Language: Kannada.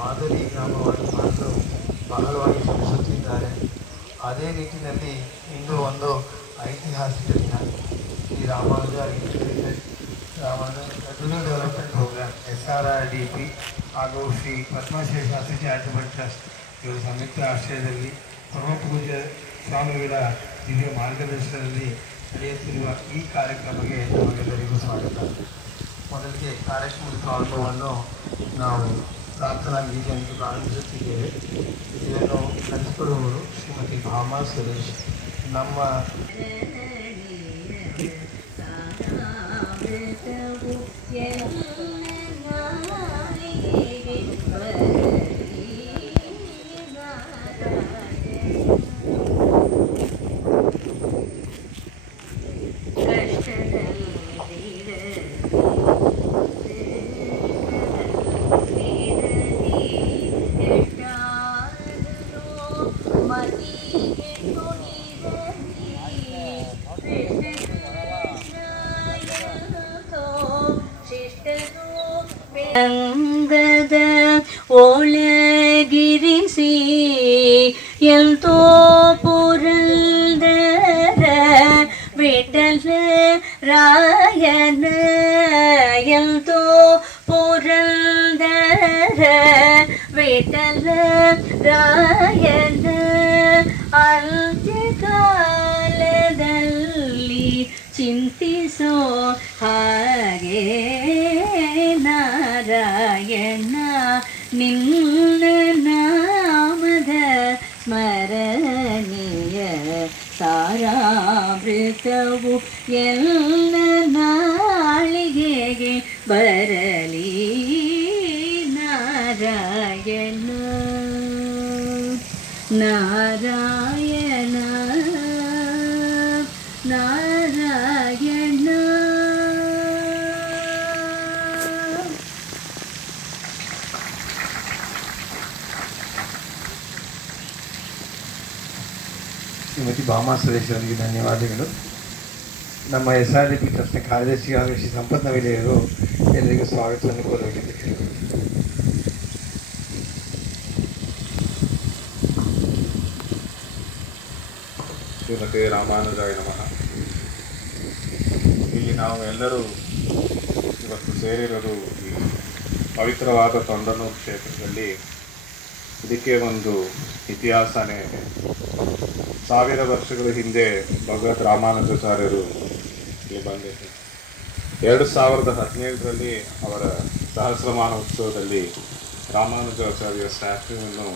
ಮಾದರಿ ಗ್ರಾಮವಾಗಿ ಮಾತ್ರ ಬಹಳವಾಗಿ ಅದೇ ರೀತಿಯಲ್ಲಿ ಇಂದು ಒಂದು ಐತಿಹಾಸಿಕ ದಿನ. ಈ Ramanuja Ramanujan development program S R R D P ಹಾಗೂ ಶ್ರೀ ಪದ್ಮಶ್ರೀ ಶಾಸ್ತ್ರಿ ಚಾರಿಟಬಲ್ ಟ್ರಸ್ಟ್ ಇವರು ಸಂಯುಕ್ತ ಆಶ್ರಯದಲ್ಲಿ ಪರಮ ಪೂಜ್ಯ ಸ್ವಾಮಿಗಳ ದಿವ್ಯ ಮಾರ್ಗದರ್ಶನದಲ್ಲಿ ನಡೆಯುತ್ತಿರುವ ಈ ಕಾರ್ಯಕ್ರಮಕ್ಕೆ ನಮಗೆಲ್ಲರಿಗೂ ಸ್ವಾಗತ. ಮೊದಲಿಗೆ ಕಾರ್ಯಕ್ರಮದ ಪ್ರಾರಂಭವನ್ನು ನಾವು ಪ್ರಾರ್ಥನಾ ಗೀತೆಯನ್ನು ಪ್ರಾರಂಭಿಸುತ್ತಿದ್ದೇವೆ ಇದನ್ನು ನಡೆಸಿಕೊಡುವವರು ಶ್ರೀಮತಿ ಭಾಮಾ ಸುರೇಶ್ ನಮ್ಮ ಅಂಗದ ಒಳಗಿರಿಸಿ ಎಂತೋ ಪುರಂದರ ವಿಠಲ ರಾಯನ ಎಂತೋ ಪುರಂದರ ವಿಠಲ ರಾಯನ ಅಂತ್ಯಕಾಲದಲ್ಲಿ ಚಿಂತಿಸೋ ಹಾಗೆ ಸ್ಮರಣೀಯ ಸಾರಾಮೃತವು ಎಲ್ಲ ನಾಳಿಗೆಗೆ ಬರಲಿ ನಾರಾಯಣ ನಾರಾಯಣ ನಾರಾಯಣ ಶ್ರೀಮತಿ ಭಾಮಾ ಸುರೇಶ್ ಧನ್ಯವಾದಗಳು. ನಮ್ಮ ಎಸ್ ಆರ್ ಡಿ ಪಿ ಟ್ರಸ್ಟ್ನ ಕಾರ್ಯದರ್ಶಿ ಹಾಗೂ ಶ್ರೀ ಸಂಪತ್ ನವಿಲೆಯರು ಎಲ್ಲರಿಗೂ ಸ್ವಾಗತವನ್ನು ಕೋರಬೇಕಿದೆ ಶ್ರೀಮತಿ ರಾಮಾನುಜಾಯ ನಮಃ. ಇಲ್ಲಿ ನಾವು ಎಲ್ಲರೂ ಇವತ್ತು ಸೇರಿರೋದು ಈ ಪವಿತ್ರವಾದ ತೊಂಡನೂರು ಕ್ಷೇತ್ರದಲ್ಲಿ. ಇದಕ್ಕೆ ಒಂದು ಇತಿಹಾಸನೇ ಸಾವಿರ ವರ್ಷಗಳ ಹಿಂದೆ ಭಗವತ್ ರಾಮಾನಂದಾಚಾರ್ಯರು ಇಲ್ಲಿ ಬಂದಿದ್ದರು. ಎರಡು ಸಾವಿರದ ಹದಿನೇಳರಲ್ಲಿ ಅವರ ಸಹಸ್ರಮಾನ ಉತ್ಸವದಲ್ಲಿ ರಾಮಾನುಜಾಚಾರ್ಯ ಸ್ಟ್ಯಾಚ್ಯೂವನ್ನು